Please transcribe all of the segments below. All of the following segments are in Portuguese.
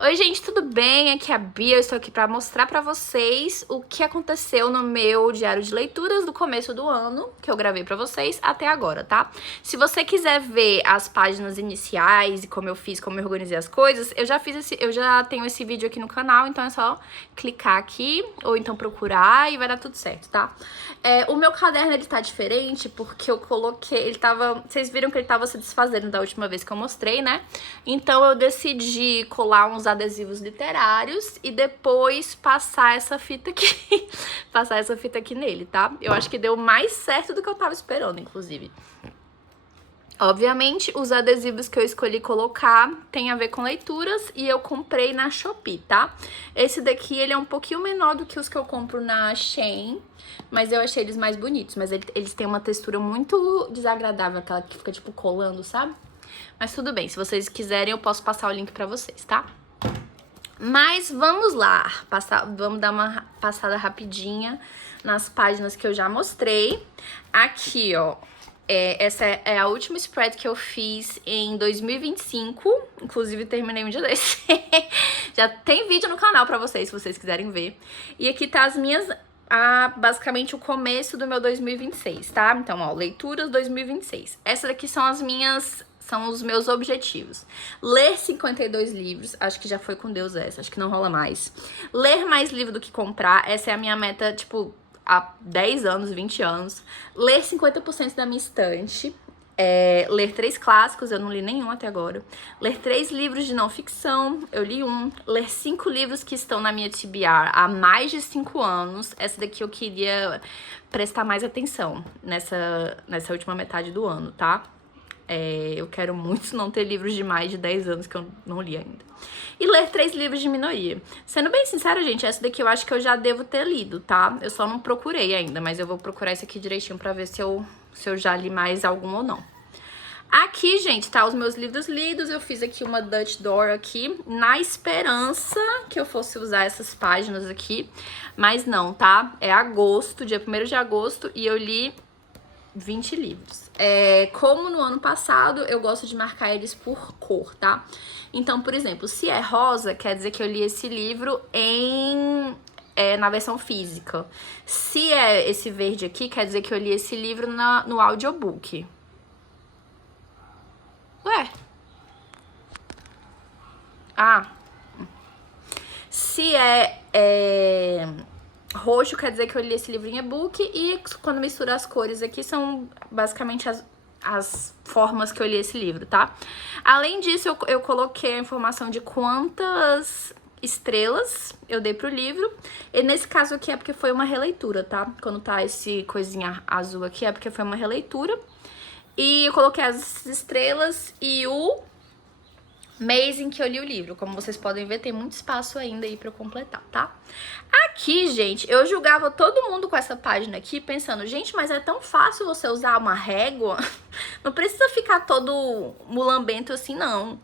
Oi, gente, tudo bem? Aqui é a Bia, eu estou aqui para mostrar para vocês o que aconteceu no meu diário de leituras do começo do ano, que eu gravei para vocês até agora, tá? Se você quiser ver as páginas iniciais e como eu fiz, como eu organizei as coisas, eu já tenho esse vídeo aqui no canal, então é só clicar aqui ou então procurar e vai dar tudo certo, tá? O meu caderno, ele tá diferente porque eu coloquei, vocês viram que ele tava se desfazendo da última vez que eu mostrei, né? Então eu decidi colar uns adesivos literários e depois passar essa fita aqui, passar essa fita aqui nele, tá? Eu acho que deu mais certo do que eu tava esperando, inclusive. Obviamente, os adesivos que eu escolhi colocar tem a ver com leituras e eu comprei na Shopee, tá? Esse daqui, ele é um pouquinho menor do que os que eu compro na Shein, mas eu achei eles mais bonitos. Mas eles têm uma textura muito desagradável, aquela que fica, tipo, colando, sabe? Mas tudo bem, se vocês quiserem eu posso passar o link pra vocês, tá? Mas vamos lá, vamos dar uma passada rapidinha nas páginas que eu já mostrei. Aqui, ó, essa é a última spread que eu fiz em 2025, inclusive terminei um dia desse. Já tem vídeo no canal pra vocês, se vocês quiserem ver. E aqui tá as minhas, basicamente o começo do meu 2026, tá? Então, ó, leituras 2026. Essa daqui são os meus objetivos. Ler 52 livros, acho que já foi com Deus essa, acho que não rola mais. Ler mais livro do que comprar, essa é a minha meta, tipo, há 10 anos, 20 anos. Ler 50% da minha estante. Ler 3 clássicos, eu não li nenhum até agora. Ler 3 livros de não ficção, eu li um. Ler 5 livros que estão na minha TBR há mais de 5 anos. Essa daqui eu queria prestar mais atenção nessa última metade do ano, tá? Eu quero muito não ter livros de mais de 10 anos que eu não li ainda. E ler 3 livros de minoria. Sendo bem sincera, gente, essa daqui eu acho que eu já devo ter lido, tá? Eu só não procurei ainda, mas eu vou procurar esse aqui direitinho pra ver se eu já li mais algum ou não. Aqui, gente, tá os meus livros lidos. Eu fiz aqui uma Dutch Door aqui, na esperança que eu fosse usar essas páginas aqui. Mas não, tá? É agosto, dia 1º de agosto, e eu li 20 livros. Como no ano passado, eu gosto de marcar eles por cor, tá? Então, por exemplo, se é rosa, quer dizer que eu li esse livro na versão física. Se é esse verde aqui, quer dizer que eu li esse livro no audiobook. Ué? Se roxo quer dizer que eu li esse livro em e-book, e quando mistura as cores aqui são basicamente as formas que eu li esse livro, tá? Além disso, eu coloquei a informação de quantas estrelas eu dei pro livro, e nesse caso aqui é porque foi uma releitura, tá? Quando tá esse coisinha azul aqui é porque foi uma releitura, e eu coloquei as estrelas e o mês em que eu li o livro. Como vocês podem ver, tem muito espaço ainda aí pra eu completar, tá? Aqui, gente, eu julgava todo mundo com essa página aqui, pensando, gente, mas é tão fácil você usar uma régua. Não precisa ficar todo mulambento assim, não.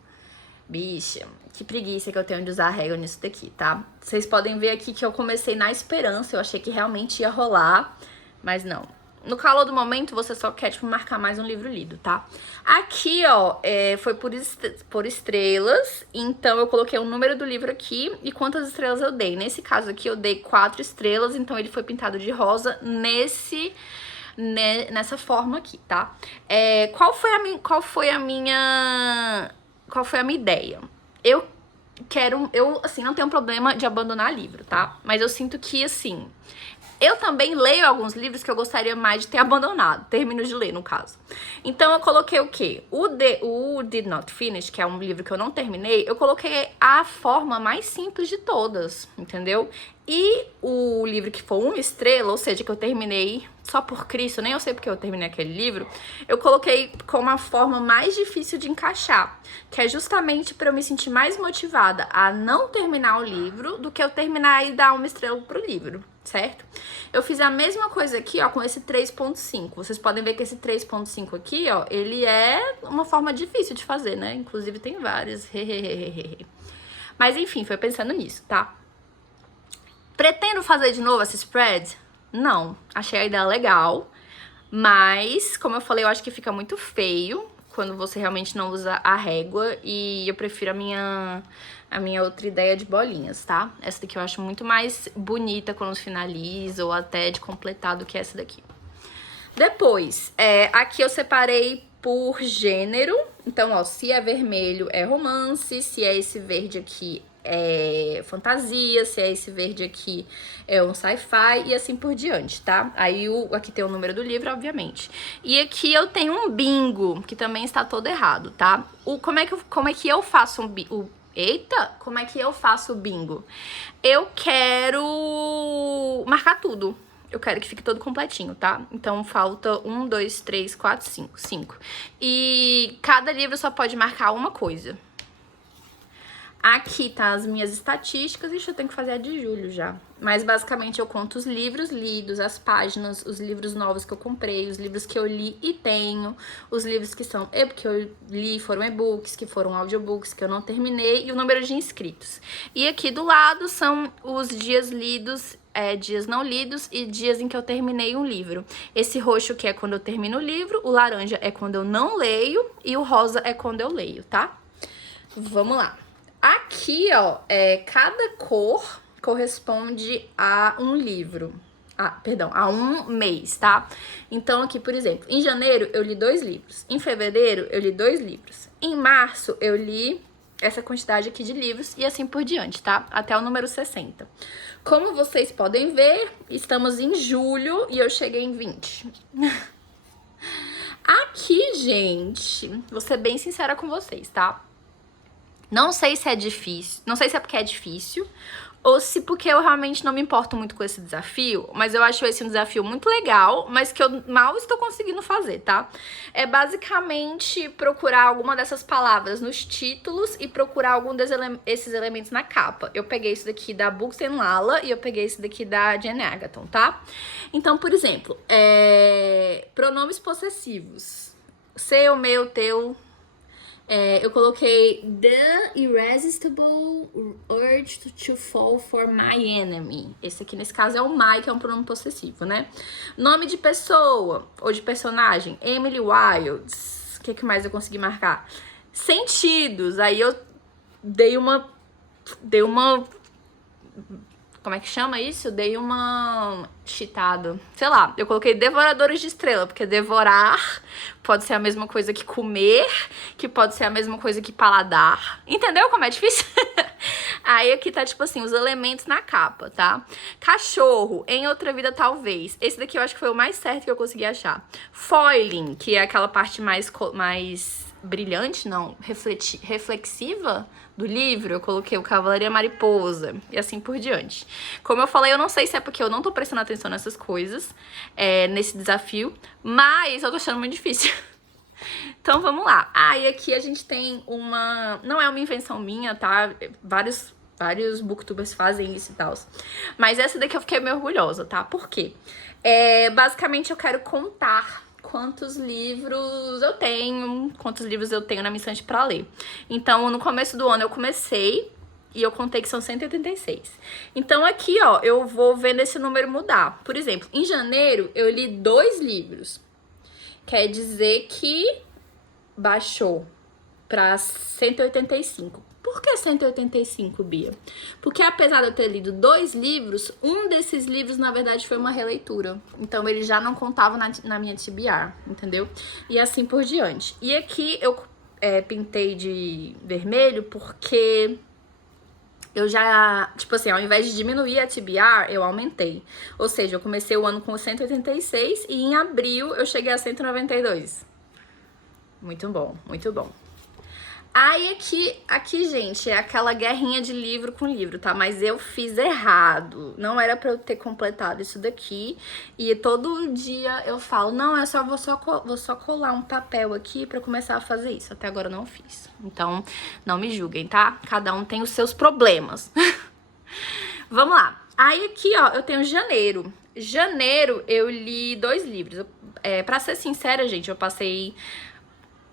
Bicha, que preguiça que eu tenho de usar a régua nisso daqui, tá? Vocês podem ver aqui que eu comecei na esperança, eu achei que realmente ia rolar, mas não. No calor do momento, você só quer, tipo, marcar mais um livro lido, tá? Aqui, ó, foi por estrelas, então eu coloquei o número do livro aqui e quantas estrelas eu dei. Nesse caso aqui, eu dei 4 estrelas, então ele foi pintado de rosa nessa forma aqui, tá? Qual foi a minha ideia? Eu assim, não tenho problema de abandonar livro, tá? Mas eu sinto que, assim, eu também leio alguns livros que eu gostaria mais de ter abandonado. Termino de ler, no caso. Então, eu coloquei o quê? O Did Not Finish, que é um livro que eu não terminei, eu coloquei a forma mais simples de todas, entendeu? E o livro que for 1 estrela, ou seja, que eu terminei só por Cristo, nem eu sei porque eu terminei aquele livro, eu coloquei como a forma mais difícil de encaixar, que é justamente para eu me sentir mais motivada a não terminar o livro do que eu terminar e dar 1 estrela pro livro, certo? Eu fiz a mesma coisa aqui, ó, com esse 3.5. Vocês podem ver que esse 3.5 aqui, ó, ele é uma forma difícil de fazer, né? Inclusive tem várias. Mas enfim, foi pensando nisso, tá? Pretendo fazer de novo essa spread? Não. Achei a ideia legal, mas, como eu falei, eu acho que fica muito feio quando você realmente não usa a régua. E eu prefiro a minha outra ideia de bolinhas, tá? Essa daqui eu acho muito mais bonita quando finaliza ou até de completar do que essa daqui. Depois, aqui eu separei por gênero. Então, ó, se é vermelho é romance, se é esse verde aqui é fantasia, se é esse verde aqui é um sci-fi e assim por diante, tá? Aí aqui tem o número do livro, obviamente. E aqui eu tenho um bingo, que também está todo errado, tá? Como é que eu faço um bingo? Eita, como é que eu faço o bingo? Eu quero marcar tudo. Eu quero que fique todo completinho, tá? Então, falta 1, 2, 3, 4, 5. 5. E cada livro só pode marcar uma coisa. Aqui tá as minhas estatísticas. Ixi, eu tenho que fazer a de julho já. Mas, basicamente, eu conto os livros lidos, as páginas, os livros novos que eu comprei, os livros que eu li e tenho, os livros que eu li foram e-books, que foram audiobooks, que eu não terminei, e o número de inscritos. E aqui do lado são os dias lidos, dias não lidos e dias em que eu terminei um livro. Esse roxo que é quando eu termino o livro, o laranja é quando eu não leio e o rosa é quando eu leio, tá? Vamos lá. Aqui, ó, cada cor corresponde a um livro. A um mês, tá? Então, aqui, por exemplo, em janeiro eu li 2 livros. Em fevereiro eu li 2 livros. Em março eu li essa quantidade aqui de livros e assim por diante, tá? Até o número 60. Como vocês podem ver, estamos em julho e eu cheguei em 20. Aqui, gente, vou ser bem sincera com vocês, tá? Não sei se é difícil, não sei se é porque é difícil ou se porque eu realmente não me importo muito com esse desafio, mas eu acho esse um desafio muito legal, mas que eu mal estou conseguindo fazer, tá? É basicamente procurar alguma dessas palavras nos títulos e procurar algum desses elementos na capa. Eu peguei isso daqui da Books and Lala e eu peguei esse daqui da Jane Agaton, tá? Então, por exemplo, pronomes possessivos. Seu, meu, teu. Eu coloquei The Irresistible Urge to Fall for My Enemy. Esse aqui, nesse caso, é o my, que é um pronome possessivo, né? Nome de pessoa ou de personagem, Emily Wilds. O que mais eu consegui marcar? Sentidos. Aí eu dei uma... Como é que chama isso? Eu dei uma cheatada. Sei lá, eu coloquei devoradores de estrela, porque devorar pode ser a mesma coisa que comer, que pode ser a mesma coisa que paladar. Entendeu como é difícil? Aí aqui tá, tipo assim, os elementos na capa, tá? Cachorro, em outra vida talvez. Esse daqui eu acho que foi o mais certo que eu consegui achar. Foiling, que é aquela parte mais brilhante, não, reflexiva do livro, eu coloquei o Cavalaria Mariposa e assim por diante. Como eu falei, eu não sei se é porque eu não tô prestando atenção nessas coisas, nesse desafio, mas eu tô achando muito difícil. Então vamos lá. E aqui a gente tem não é uma invenção minha, tá? Vários booktubers fazem isso e tal. Mas essa daqui eu fiquei meio orgulhosa, tá? Por quê? Basicamente eu quero contar quantos livros eu tenho na minha estante pra ler. Então, no começo do ano eu comecei e eu contei que são 186. Então, aqui, ó, eu vou vendo esse número mudar. Por exemplo, em janeiro eu li 2 livros. Quer dizer que baixou pra 185. Por que 185, Bia? Porque apesar de eu ter lido 2 livros, um desses livros, na verdade, foi uma releitura. Então, ele já não contava na minha TBR, entendeu? E assim por diante. E aqui eu pintei de vermelho porque eu já, tipo assim, ao invés de diminuir a TBR, eu aumentei. Ou seja, eu comecei o ano com 186 e em abril eu cheguei a 192. Muito bom, muito bom. Aí aqui, gente, é aquela guerrinha de livro com livro, tá? Mas eu fiz errado. Não era pra eu ter completado isso daqui. E todo dia eu falo, não, vou só colar um papel aqui pra começar a fazer isso. Até agora eu não fiz. Então, não me julguem, tá? Cada um tem os seus problemas. Vamos lá. Aí aqui, ó, eu tenho janeiro. Janeiro eu li 2 livros. Pra ser sincera, gente, eu passei...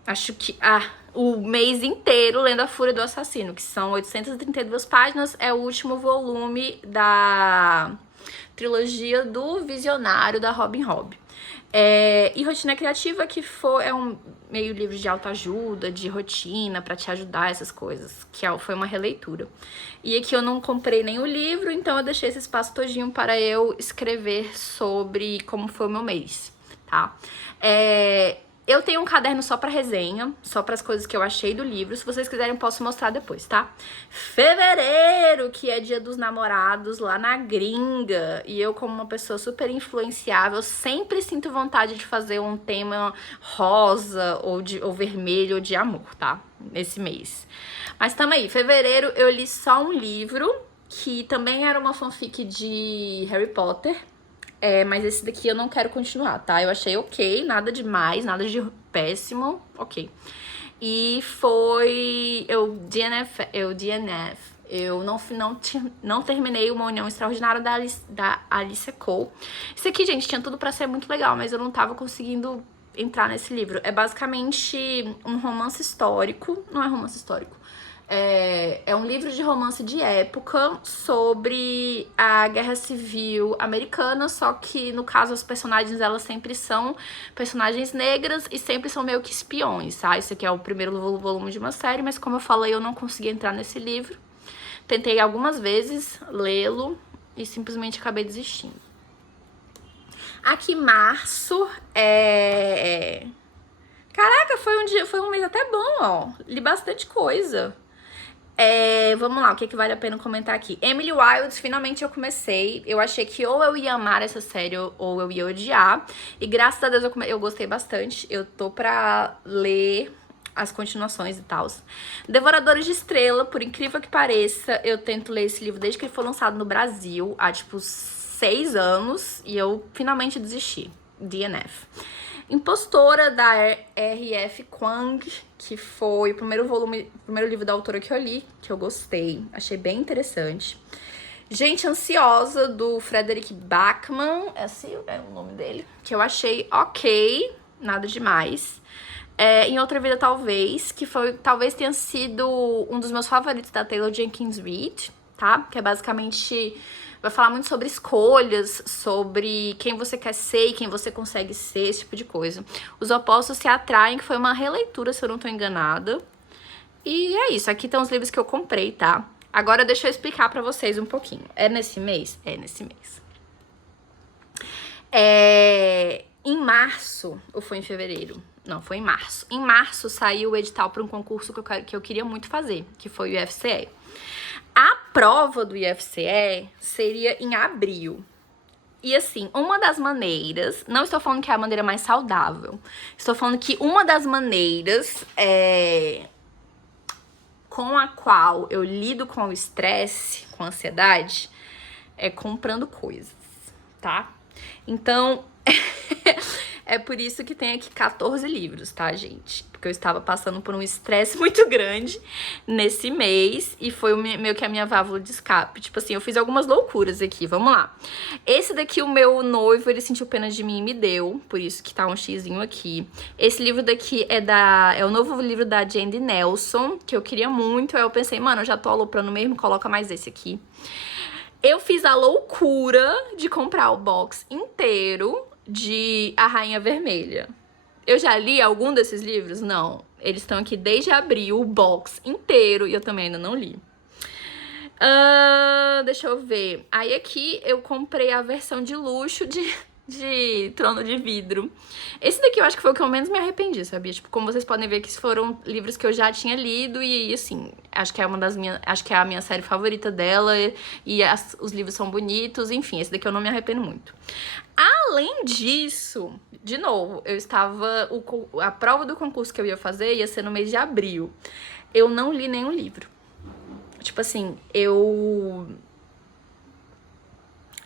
Acho que o mês inteiro lendo A Fúria do Assassino, que são 832 páginas, é o último volume da trilogia do Visionário, da Robin Hobb. E Rotina Criativa, que é um meio livro de autoajuda, de rotina, pra te ajudar, essas coisas, que foi uma releitura. E aqui eu não comprei nem o livro, então eu deixei esse espaço todinho para eu escrever sobre como foi o meu mês, tá? Eu tenho um caderno só pra resenha, só pras coisas que eu achei do livro. Se vocês quiserem, eu posso mostrar depois, tá? Fevereiro, que é dia dos namorados lá na gringa. E eu, como uma pessoa super influenciável, sempre sinto vontade de fazer um tema rosa ou vermelho ou de amor, tá? Nesse mês. Mas tamo aí. Fevereiro eu li só um livro, que também era uma fanfic de Harry Potter. Mas esse daqui eu não quero continuar, tá? Eu achei ok, nada demais, nada de péssimo, ok. E foi... DNF. Eu não terminei Uma União Extraordinária da Alicia Cole. Isso aqui, gente, tinha tudo pra ser muito legal, mas eu não tava conseguindo entrar nesse livro. É basicamente um romance histórico, não é romance histórico. É um livro de romance de época sobre a Guerra Civil Americana, só que, no caso, as personagens, elas sempre são personagens negras e sempre são meio que espiões, tá? Esse aqui é o primeiro volume de uma série, mas como eu falei, eu não consegui entrar nesse livro. Tentei algumas vezes lê-lo e simplesmente acabei desistindo. Aqui, março, Caraca, foi um mês até bom, ó. Li bastante coisa. Vamos lá, o que vale a pena comentar aqui? Emily Wilds, finalmente eu comecei. Eu achei que ou eu ia amar essa série ou eu ia odiar. E graças a Deus eu gostei bastante. Eu tô pra ler as continuações e tal. Devoradores de Estrela, por incrível que pareça, eu tento ler esse livro desde que ele foi lançado no Brasil, há tipo 6 anos. E eu finalmente desisti. DNF. Impostora, da R.F. Kuang, que foi o primeiro livro da autora que eu li, que eu gostei, achei bem interessante. Gente Ansiosa, do Frederick Backman, esse é o nome dele, que eu achei ok, nada demais. Em Outra Vida Talvez, que talvez tenha sido um dos meus favoritos da Taylor Jenkins Reid, tá? Que é basicamente... Vai falar muito sobre escolhas, sobre quem você quer ser e quem você consegue ser, esse tipo de coisa. Os Opostos Se Atraem, que foi uma releitura, se eu não tô enganada. E é isso, aqui estão os livros que eu comprei, tá? Agora deixa eu explicar pra vocês um pouquinho. É nesse mês? É nesse mês. Em março, ou foi em fevereiro? Não, foi em março. Em março saiu o edital para um concurso que eu queria muito fazer, que foi o IFCE. A prova do IFCE seria em abril. E assim, uma das maneiras... Não estou falando que é a maneira mais saudável. Estou falando que uma das maneiras com a qual eu lido com o estresse, com a ansiedade, é comprando coisas, tá? Então... É por isso que tem aqui 14 livros, tá, gente? Porque eu estava passando por um estresse muito grande nesse mês e foi meio que a minha válvula de escape. Tipo assim, eu fiz algumas loucuras aqui, vamos lá. Esse daqui, o meu noivo, ele sentiu pena de mim e me deu, por isso que tá um xizinho aqui. Esse livro daqui é o novo livro da Jandy Nelson, que eu queria muito. Aí eu pensei, mano, eu já tô aloprando mesmo, coloca mais esse aqui. Eu fiz a loucura de comprar o box inteiro de A Rainha Vermelha. Eu já li algum desses livros? Não. Eles estão aqui desde abril, o box inteiro, e eu também ainda não li. Deixa eu ver. Aí aqui eu comprei a versão de luxo de Trono de Vidro. Esse daqui eu acho que foi o que eu menos me arrependi, sabia? Tipo, como vocês podem ver que foram livros que eu já tinha lido e assim, acho que é acho que é a minha série favorita dela e os livros são bonitos, enfim, esse daqui eu não me arrependo muito. Além disso, de novo, a prova do concurso que eu ia fazer ia ser no mês de abril. Eu não li nenhum livro. Tipo assim, eu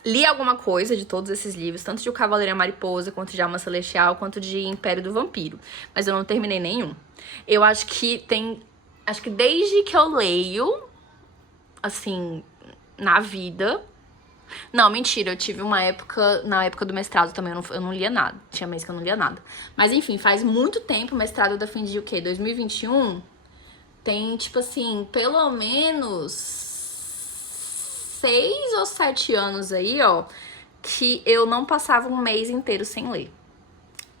li alguma coisa de todos esses livros, tanto de O Cavaleiro e a Mariposa, quanto de Alma Celestial, quanto de Império do Vampiro. Mas eu não terminei nenhum. Eu acho que acho que desde que eu leio, assim, na vida... Não, mentira, eu tive uma época, na época do mestrado também, eu não lia nada. Tinha mês que eu não lia nada. Mas enfim, faz muito tempo, o mestrado eu defendi o quê? 2021? Tem, tipo assim, pelo menos 6 ou 7 anos aí, ó, que eu não passava um mês inteiro sem ler.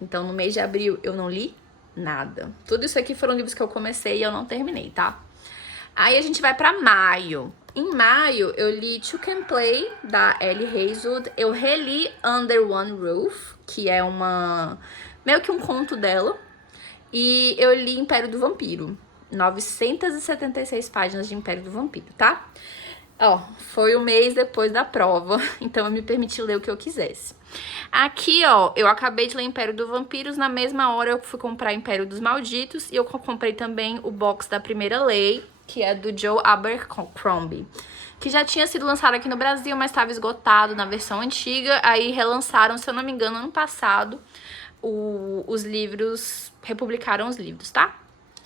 Então, no mês de abril, eu não li nada. Tudo isso aqui foram livros que eu comecei e eu não terminei, tá? Aí a gente vai pra maio. Em maio, eu li To Can Play, da Ellie Hazelwood. Eu reli Under One Roof, que é meio que um conto dela. E eu li Império do Vampiro. 976 páginas de Império do Vampiro, tá? Ó, foi um mês depois da prova, então eu me permiti ler o que eu quisesse. Aqui, ó, eu acabei de ler Império dos Vampiros, na mesma hora eu fui comprar Império dos Malditos, e eu comprei também o box da Primeira Lei, que é do Joe Abercrombie, que já tinha sido lançado aqui no Brasil, mas estava esgotado na versão antiga, aí relançaram, se eu não me engano, ano passado, os livros, republicaram os livros, tá?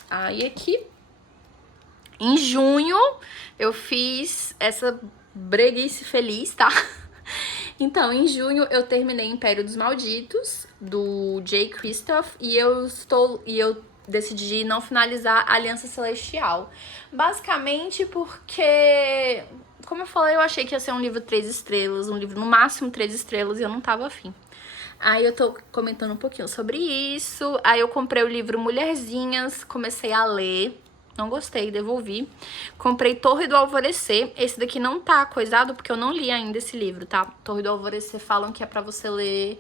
Aí aqui, em junho, eu fiz essa breguice feliz, tá? Então, em junho, eu terminei Império dos Malditos, do Jay Kristoff, e eu decidi não finalizar Aliança Celestial. Basicamente porque, como eu falei, eu achei que ia ser um livro 3 estrelas, um livro no máximo 3 estrelas, e eu não tava afim. Aí eu tô comentando um pouquinho sobre isso. Aí eu comprei o livro Mulherzinhas, comecei a ler. Não gostei, devolvi. Comprei Torre do Alvorecer. Esse daqui não tá coisado, porque eu não li ainda esse livro, tá? Torre do Alvorecer falam que é pra você ler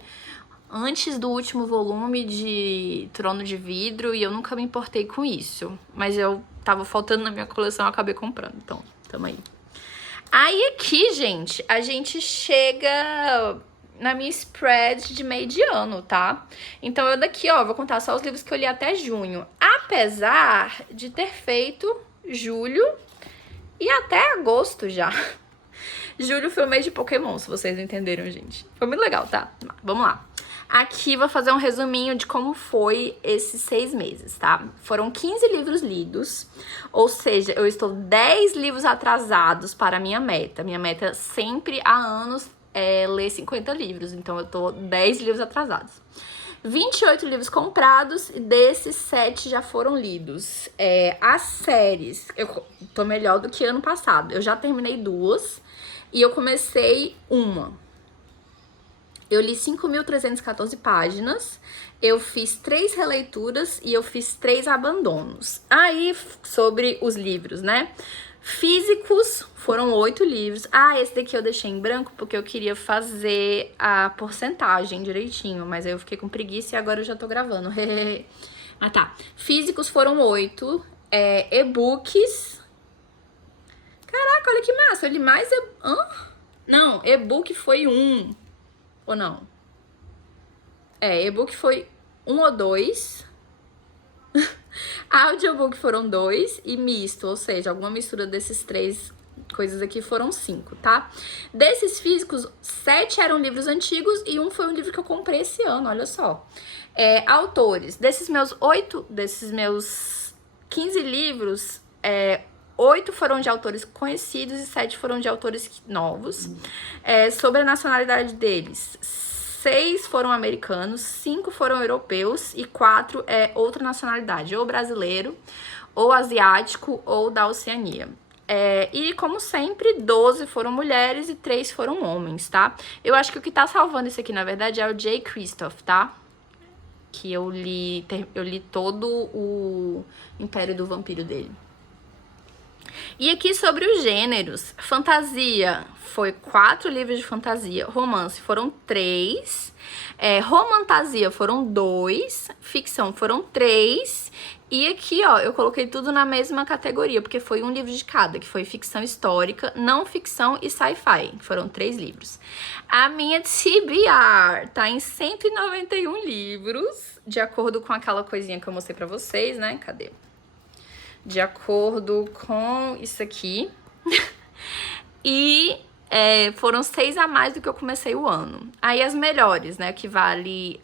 antes do último volume de Trono de Vidro, e eu nunca me importei com isso. Mas eu tava faltando na minha coleção, eu acabei comprando. Então, tamo aí. Aí aqui, gente, a gente chega na minha spread de meio de ano, tá? Então eu daqui, ó, vou contar só os livros que eu li até junho. Apesar de ter feito julho e até agosto já. Julho foi o mês de Pokémon, se vocês entenderam, gente. Foi muito legal, tá? Vamos lá. Aqui vou fazer um resuminho de como foi esses 6 meses, tá? Foram 15 livros lidos, ou seja, eu estou 10 livros atrasados para a minha meta. Minha meta sempre há anos é ler 50 livros, então eu tô 10 livros atrasados. 28 livros comprados, e desses 7 já foram lidos. As séries, eu tô melhor do que ano passado. Eu já terminei 2 e eu comecei uma. Eu li 5.314 páginas, eu fiz 3 releituras e eu fiz 3 abandonos. Aí, sobre os livros, né? Físicos, foram 8 livros. Ah, esse daqui eu deixei em branco porque eu queria fazer a porcentagem direitinho, mas aí eu fiquei com preguiça e agora eu já tô gravando. Ah, tá. Físicos foram 8. E-books. Caraca, olha que massa. Eu li mais... Não, e-book foi 1. Ou não? E-book foi 1 ou 2. Audiobook foram 2 e misto, ou seja, alguma mistura desses 3 coisas aqui foram 5, tá? Desses físicos, 7 eram livros antigos e 1 foi um livro que eu comprei esse ano, olha só. Autores, desses meus 15 livros, 8 foram de autores conhecidos e 7 foram de autores novos. Sobre a nacionalidade deles, 6 foram americanos, 5 foram europeus e 4 é outra nacionalidade, ou brasileiro, ou asiático, ou da Oceania. E, como sempre, 12 foram mulheres e 3 foram homens, tá? Eu acho que o que tá salvando isso aqui, na verdade, é o Jay Kristoff, tá? Que eu li todo o Império do Vampiro dele. E aqui sobre os gêneros, fantasia foi 4 livros de fantasia, romance foram 3, romantasia foram 2, ficção foram 3, e aqui, ó, eu coloquei tudo na mesma categoria, porque foi um livro de cada, que foi ficção histórica, não ficção e sci-fi, foram 3 livros. A minha TBR tá em 191 livros, de acordo com aquela coisinha que eu mostrei pra vocês, né? Cadê? De acordo com isso aqui. E foram 6 a mais do que eu comecei o ano. Aí as melhores, né, que vale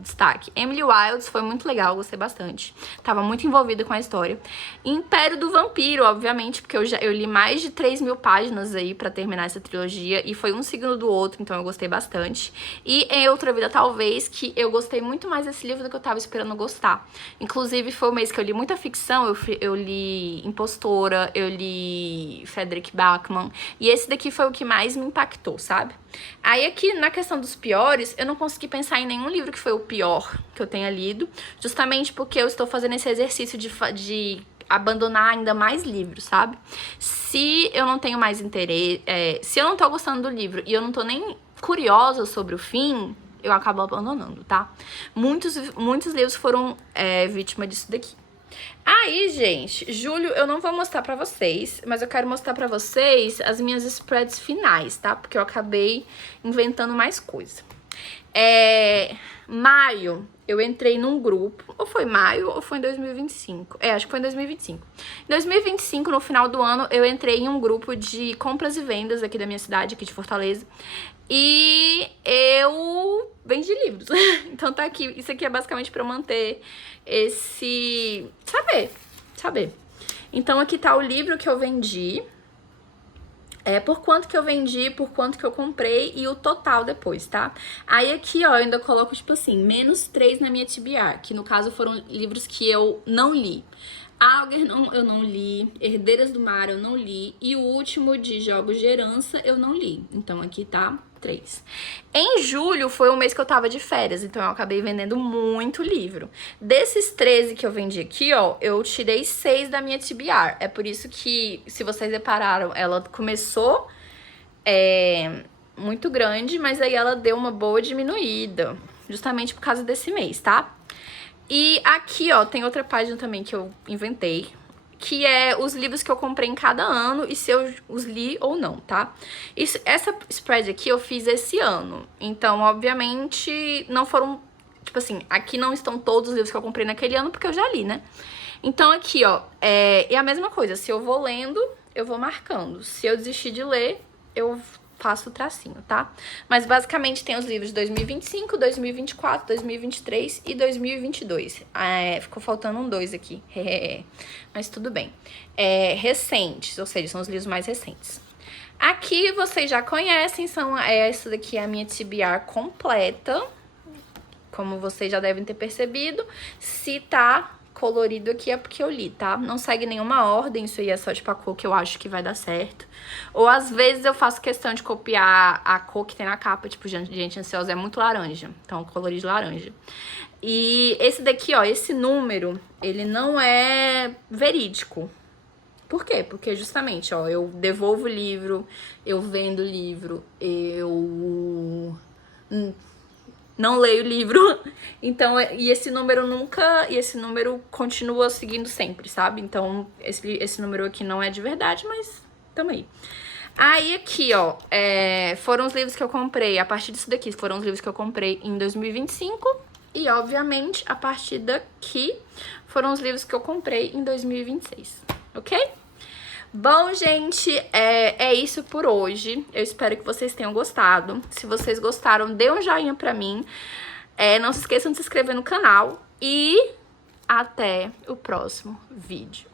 destaque. Emily Wilds foi muito legal, gostei bastante. Tava muito envolvida com a história. Império do Vampiro, obviamente, porque eu li mais de 3.000 páginas aí pra terminar essa trilogia, e foi um seguindo do outro, então eu gostei bastante. E Em Outra Vida Talvez, que eu gostei muito mais desse livro do que eu tava esperando gostar. Inclusive, foi o mês que eu li muita ficção, eu li Impostora, eu li Frederick Backman, e esse daqui foi o que mais me impactou, sabe? Aí aqui, na questão dos piores, eu não consegui pensar em nenhum livro que foi o pior que eu tenha lido, justamente porque eu estou fazendo esse exercício de abandonar ainda mais livros, sabe? Se eu não tenho mais interesse, se eu não tô gostando do livro e eu não tô nem curiosa sobre o fim, eu acabo abandonando, tá? Muitos livros foram vítima disso daqui. Aí, gente, julho eu não vou mostrar pra vocês, mas eu quero mostrar pra vocês as minhas spreads finais, tá? Porque eu acabei inventando mais coisa. Maio, eu entrei num grupo, ou foi maio ou foi em 2025? Acho que foi em 2025. Em 2025, no final do ano, eu entrei em um grupo de compras e vendas aqui da minha cidade, aqui de Fortaleza. E eu vendi livros. Então tá aqui, isso aqui é basicamente pra eu manter esse... Saber. Então aqui tá o livro que eu vendi. Por quanto que eu vendi, por quanto que eu comprei e o total depois, tá? Aí aqui, ó, eu ainda coloco, tipo assim, -3 na minha TBR, que no caso foram livros que eu não li. Auger eu não li, Herdeiras do Mar eu não li, e o último de Jogos de Herança eu não li. Então aqui tá 3. Em julho foi o mês que eu tava de férias, então eu acabei vendendo muito livro. Desses 13 que eu vendi aqui, ó, eu tirei 6 da minha TBR. É por isso que, se vocês repararam, ela começou muito grande, mas aí ela deu uma boa diminuída, justamente por causa desse mês, tá? E aqui, ó, tem outra página também que eu inventei, que é os livros que eu comprei em cada ano e se eu os li ou não, tá? Essa spread aqui eu fiz esse ano, então, obviamente, não foram... Tipo assim, aqui não estão todos os livros que eu comprei naquele ano, porque eu já li, né? Então, aqui, ó, é a mesma coisa. Se eu vou lendo, eu vou marcando. Se eu desistir de ler, eu faço o tracinho, tá? Mas basicamente tem os livros de 2025, 2024, 2023 e 2022. Ficou faltando um 2 aqui. Mas tudo bem. Recentes, ou seja, são os livros mais recentes. Aqui vocês já conhecem, essa daqui é a minha TBR completa. Como vocês já devem ter percebido. Se tá colorido aqui é porque eu li, tá? Não segue nenhuma ordem, isso aí é só tipo a cor que eu acho que vai dar certo. Ou às vezes eu faço questão de copiar a cor que tem na capa, tipo, Gente Ansiosa é muito laranja, então colorido de laranja. E esse daqui, ó, esse número, ele não é verídico. Por quê? Porque justamente, ó, eu devolvo o livro, eu vendo o livro, eu não leio o livro, então, e esse número continua seguindo sempre, sabe? Então, esse número aqui não é de verdade, mas tamo aí. Aí aqui, ó, foram os livros que eu comprei, a partir disso daqui, foram os livros que eu comprei em 2025, e obviamente, a partir daqui, foram os livros que eu comprei em 2026, ok? Bom, gente, é isso por hoje. Eu espero que vocês tenham gostado. Se vocês gostaram, dê um joinha pra mim. Não se esqueçam de se inscrever no canal. E até o próximo vídeo.